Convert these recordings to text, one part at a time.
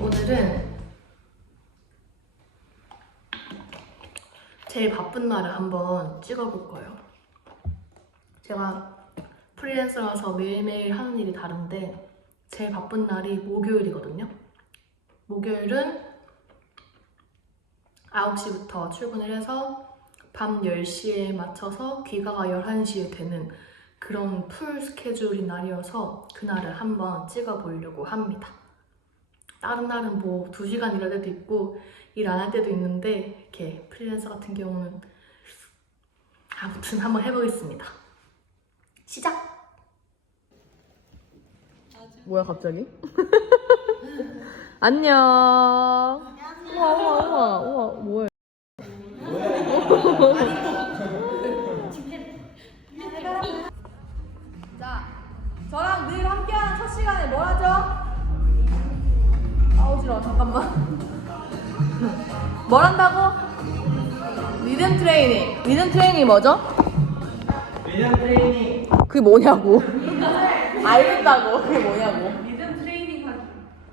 오늘은 제일 바쁜 날을 한번 찍어볼 거예요. 제가 프리랜서라서 매일매일 하는 일이 다른데 제일 바쁜 날이 목요일이거든요. 목요일은 9시부터 출근을 해서 밤 10시에 맞춰서 귀가가 11시에 되는 그런 풀 스케줄인 날이어서 그날을 한번 찍어보려고 합니다. 다른 날은 뭐 2시간 일할 때도 있고 일 안 할 때도 있는데 이렇게 프리랜서 같은 경우는 아무튼 한번 해보겠습니다. 시작! 뭐야 갑자기? 안녕. 우와 우와 우와 우와 뭐야? 자, 저랑 늘 함께하는 첫 시간에 뭘 하죠? 아 어지러워 잠깐만 뭘 한다고? 리듬 트레이닝 리듬 트레이닝이 뭐죠? 리듬 트레이닝 그게 뭐냐고 알겠다고. 그게 뭐냐고. 리듬 트레이닝 하기.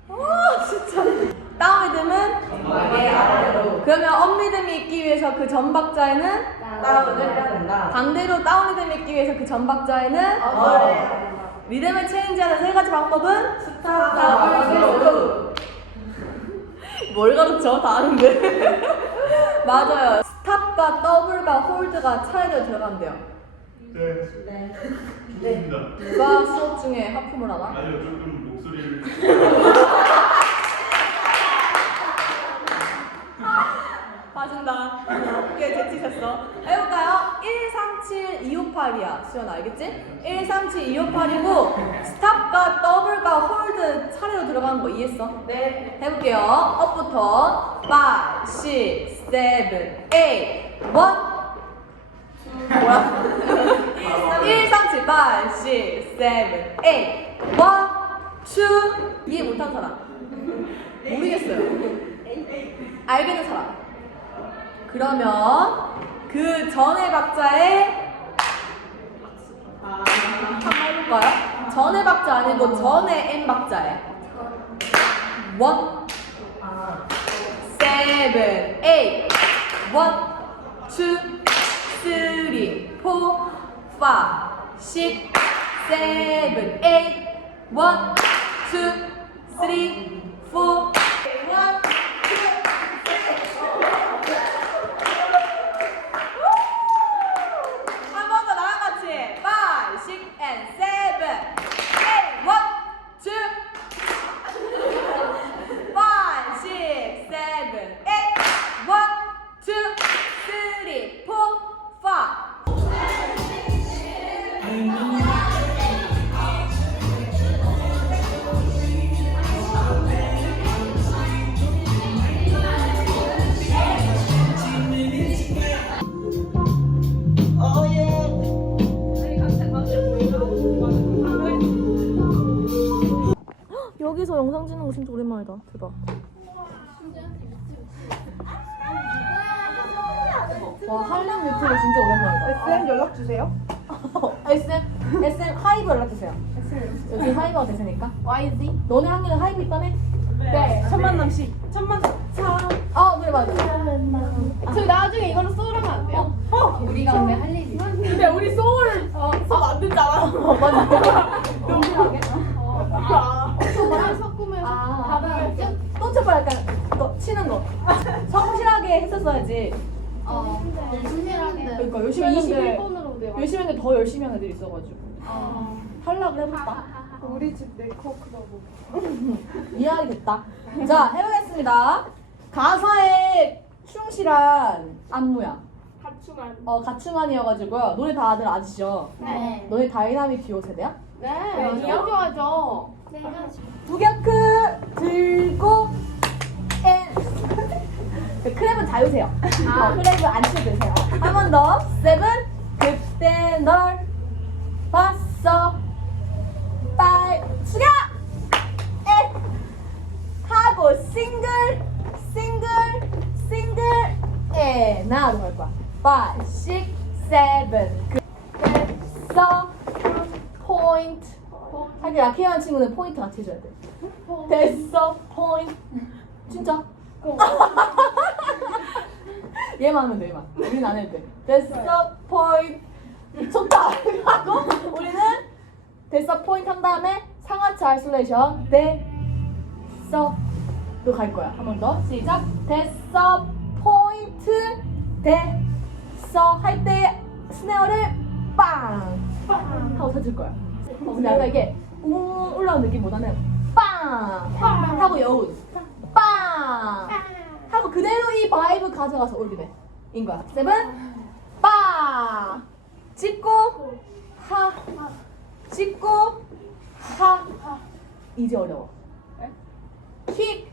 어 진짜. 다운 리듬은? 그러면 업 리듬이 있기 위해서 그 전 박자에는? 다운을 해야 된다. 반대로 다운 리듬이 있기 위해서 그 전 박자에는? 리듬을 체인지하는 세 가지 방법은? 스탑, 더블, 뭘 가르쳐? 다 아는데. 맞아요. 스탑과 더블과 홀드가 차례대로 들어간대요. 네. 좋습니다. 누가 수업 중에 하품을 하나? 아니요, 조금 목소리를 봐준다. 오케이, 재치셨어. 해볼까요? 137, 258이야. 수연 알겠지? 137, 258이고, 스탑과 더블과 홀드 차례로 들어가는 거 이해했어? 네. 해볼게요. 업부터 5, 6, 7, 8, 1. 뭐야? 1, 3, 7, 8, 6, 7, 8. 1, 2. 이해 못한 사람? 모르겠어요. 알겠는 사람? 그러면 그 전의 박자에 한번 해볼까요? 전의 박자 아니고 전의 N 박자에 원, 세븐, 에잇, 원, 투, 쓰리, 포, 파, 식, 세븐, 에잇, 원, 투, 영상 찍는 거 진짜 오랜만이다. 대박. 와, 한량 유튜브 진짜 오랜만이다. SM 연락 주세요. SM, SM 하이브 연락 주세요. 요즘 하이브가 대세니까. YZ? 너네 학년에 하이브 있다며? 네. 첫 만남 시. 첫 만남. 아, 그래, 맞아. 저희 나중에 이걸로 소울하면 안 돼요? 어. 우리가 근데 할 일이. 근데 우리 소울 어, 수업 안 듣잖아. 어, 맞아. 아. 너 치는 거. 성실하게 했었어야지. 어. 열심히 하는데. 그러니까 열심히 했는데. 21번으로 돼요. 열심히 했는데 더 열심히 하는 애들이 있어가지고. 어. 탈락을 해볼까? 우리 집 네커크라고. 이해하게 됐다. 자, 해보겠습니다. 가사에 충실한 안무야. 하충한. 어, 가충한이어가지고요. 노래 다들 아시죠? 네. 너네 다이나믹 듀오 세대야? 네. 기억하죠. 북야크 들고 앤 그 크랩은 자유세요. 아. 어, 크랩은 안 찍으세요. 한 번 더. 세븐. 그때 널 봤어. 빨. 수가. 에. 하고 싱글. 싱글. 싱글. 에. 나도 할 거야. 5, 6, 7. 됐어. 포인트. 자기 라키한 친구는 포인트 같이 해줘야 돼. 됐어. 포인트. 진짜. 얘만 하면 돼, 얘만. 우리는 안 해도 돼. 됐어. 포인트. 좋다. 하고 우리는 됐어. 포인트 한 다음에 상하차 아이솔레이션. 됐어. 너갈 거야. 한 번 더. 시작. 됐어. 포인트. 됐어. 할 때 스네어를 빵! 하고 터질 거야. 어, 근데 약간 이게 웅 올라오는 느낌보다는 빵! 하고 여운. 빵! 하고 그대로 이 바이브 가져가서 올리네. 인 거야. 세븐. 빵! 찍고 하. 찍고 하. 이제 어려워. 킥.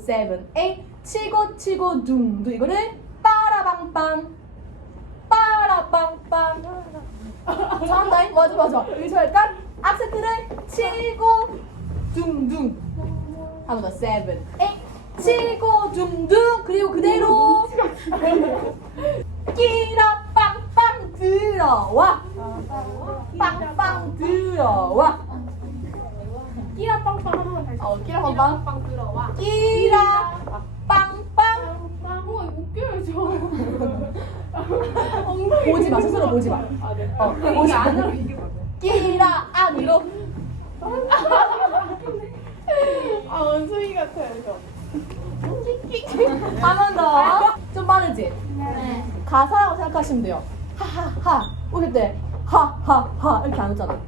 세븐, 에잇, 치고 치고 둥둥 이거를 빠라방빵 빠라빵빵 잘한다잉 맞아 맞아 여기서 약간 악센트를 치고 둥둥 한번더 세븐, 에잇, 치고 둥둥 그리고 그대로 끼라 빵빵 들어와 빵빵 들어와 끼라 빵빵 하나만 다시. 어 끼라 빵빵 빵 들어와. 끼라 빵빵 빵. 우와 이거 웃겨야죠. 보지 마 스스로 보지 마. 아 네. 어 보지 안으로 이게 끼라 안으로 아 원숭이 같아요 저. 한번 더. 좀 빠르지? 네. 가사라고 생각하시면 돼요. 하하하. 우리 그때 하하하 이렇게 안 웃잖아.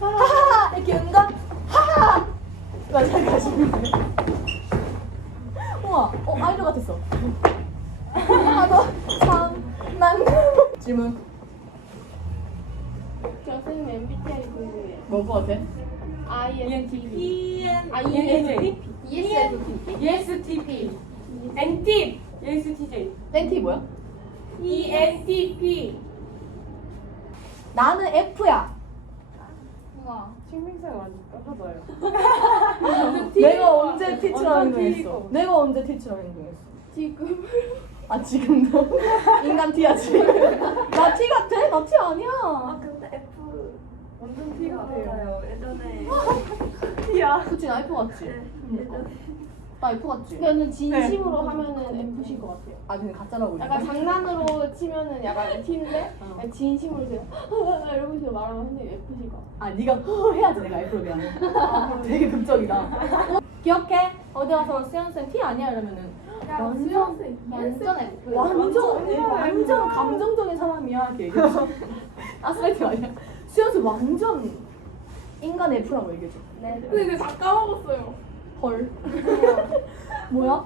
하하하 이렇게 웃는다. 하하. 이거 생각하시면 돼요. 우와, 어 아이돌 같았어. 하나 더. 삼만 질문. 저 선생님 MBTI 궁금해요. 뭐것 같아? INTP. 아 ENTP. ESFP. ESTP, NT, ESTJ, 센티 뭐야? ESTP. 나는 F야. 우와. 신빙성 완전 떨어져요. 내가 언제 완전 행동했어? T이고. 내가 언제 T처럼 행동했어? 지금 아 지금도 인간 T야 지금. 나 T 같아? 나 T 아니야. 아 F 완전 같아요. 맞아요. 예전에 그치 나 F 같지? 네, 예전에 나 F 같지? 저는 진심으로 하면은 F실 것 같아요. 아 근데 가짜라고 약간 그래. 장난으로 치면은 약간 T인데 어. 약간 진심으로 제가 이러면서 말하면 선생님 F실 것 같아요. 아 네가 허 해야지 내가 F로 미안해. 되게 극적이다. 기억해? 어디 가서 수연쌤 T 아니야 이러면은 완전 완전 F. 완전 완전 감정적인 사람이야. 아스레이트 아니야. 수연쌤 완전 인간 F라고 얘기해줘. 근데 이거 다 까먹었어요. 헐. 뭐야?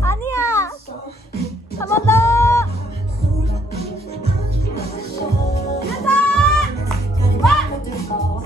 아니야. 한 번 더. 해볼까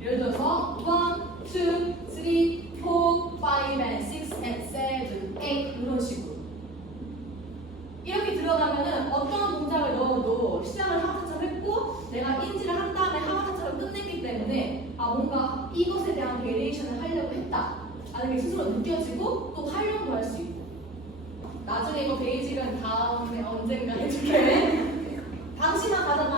예를 들어서 1, 2, 3, 4, 5, and 6, and 7, 8 이런 식으로. 이렇게 들어가면은 어떤 동작을 넣어도 시작을 하마차처럼 했고 내가 인지를 한 다음에 하마차처럼 끝냈기 때문에 아 뭔가 이것에 대한 베리에이션을 하려고 했다. 라는 게 스스로 느껴지고 또 활용도 할 수 있고. 나중에 이거 베이직은 다음에 언젠가 해줄게. 당시만 가져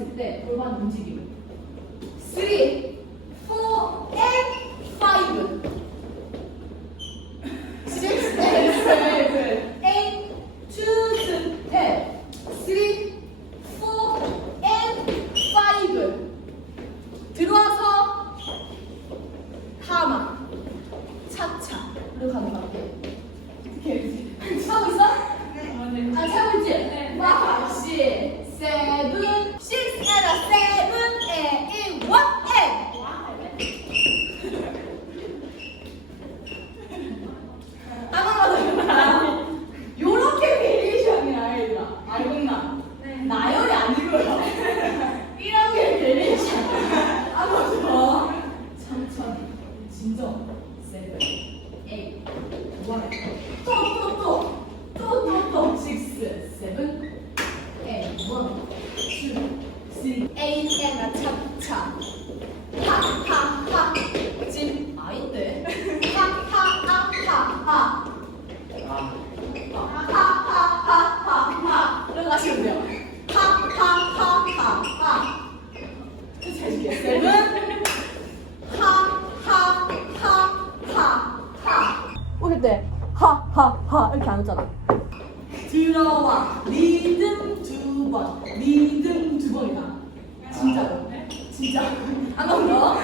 그때 골반 움직임. 3, 부를 때 하하하 이렇게 안 웃잖아. 들어와 리듬 두 번, 리듬 두 번이다. 진짜로, 진짜. 아, 안 넘겨?